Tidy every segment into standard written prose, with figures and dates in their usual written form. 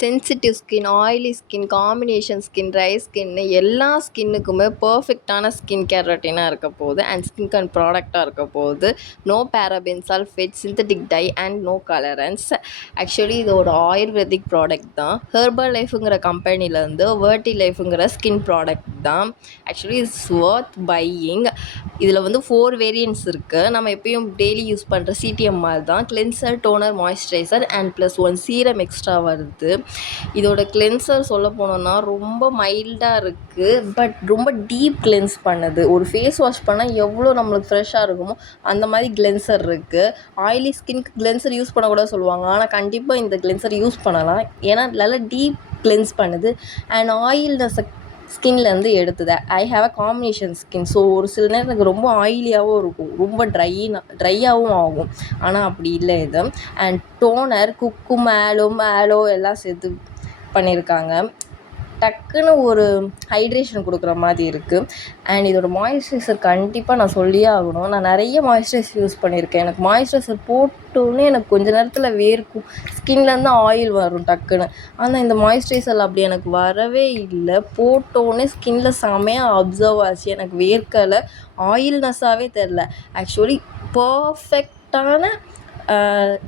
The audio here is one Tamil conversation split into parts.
Sensitive skin, oily skin, combination skin, try skin எல்லா ஸ்கின்னுக்குமே பெர்ஃபெக்டான ஸ்கின் கேர் ரொட்டீனாக இருக்க போகுது அண்ட் ஸ்கின் கேர் ப்ராடக்டாக இருக்க போகுது. No paraben, sulphate, synthetic dye and no colourants. Actually இது ஒரு ஆயுர்வேதிக் ப்ராடக்ட் தான். ஹெர்பல் லைஃபுங்கிற கம்பெனிலேருந்து வேர்ட்டி லைஃபுங்கிற ஸ்கின் ப்ராடக்ட் தான். Actually it's worth buying. இதில் வந்து 4 வேரியன்ட்ஸ் இருக்குது. நம்ம எப்பயும் டெய்லி யூஸ் பண்ணுற சிடிஎம் மாதிரி தான். Cleanser, toner, moisturiser and plus 1 serum extra வருது. இதோட கிளென்சர் சொல்ல போனோம்னா ரொம்ப மைல்டாக இருக்குது, பட் ரொம்ப டீப் கிளென்ஸ் பண்ணுது. ஒரு ஃபேஸ் வாஷ் பண்ணால் எவ்வளோ நம்மளுக்கு ஃப்ரெஷ்ஷாக இருக்குமோ அந்த மாதிரி கிளென்சர் இருக்குது. ஆயிலி ஸ்கின்க்கு கிளென்சர் யூஸ் பண்ணக்கூடாது சொல்லுவாங்க, ஆனால் கண்டிப்பாக இந்த கிளென்சர் யூஸ் பண்ணலாம். ஏன்னா நல்லா டீப் கிளென்ஸ் பண்ணுது அண்ட் ஆயில்னஸை ஸ்கின்லேருந்து எடுத்துது. I have a combination skin. So ஒரு சில நேரம் எனக்கு ரொம்ப ஆயிலியாகவும் இருக்கும், ரொம்ப ட்ரையாகவும் ஆகும். ஆனால் அப்படி இல்லை இது. அண்ட் டோனர் குக்கும் ஆலோ எல்லாம் சேர்த்து பண்ணியிருக்காங்க. டக்குன்னு ஒரு ஹைட்ரேஷன் கொடுக்குற மாதிரி இருக்குது. அண்ட் இதோட மாய்ஸ்சரைசர் கண்டிப்பாக நான் சொல்லியே ஆகணும். நான் நிறைய மாய்ஸ்சரைசர் யூஸ் பண்ணியிருக்கேன். எனக்கு மாய்ஸ்சரைசர் போட்டோன்னே எனக்கு கொஞ்ச நேரத்தில் வேர்க்கும், ஸ்கின்லேருந்து ஆயில் வரும் டக்குன்னு. ஆனால் இந்த மாய்ஸ்சரைசர் அப்படி எனக்கு வரவே இல்லை. போட்டோன்னே ஸ்கின்னில் செமையாக அப்சர்வ் ஆச்சு. எனக்கு வேர்க்கலை, ஆயில்னஸ்ஸாகவே தெரில. ஆக்சுவலி பர்ஃபெக்டான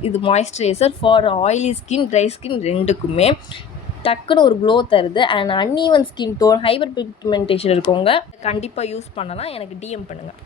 இது moisturiser for oily skin, dry skin ரெண்டுக்குமே. டக்குன்னு ஒரு க்ளோ தருது. And uneven skin tone, hyperpigmentation இருக்கவங்க கண்டிப்பாக யூஸ் பண்ணலாம். எனக்கு டிஎம் பண்ணுங்கள்.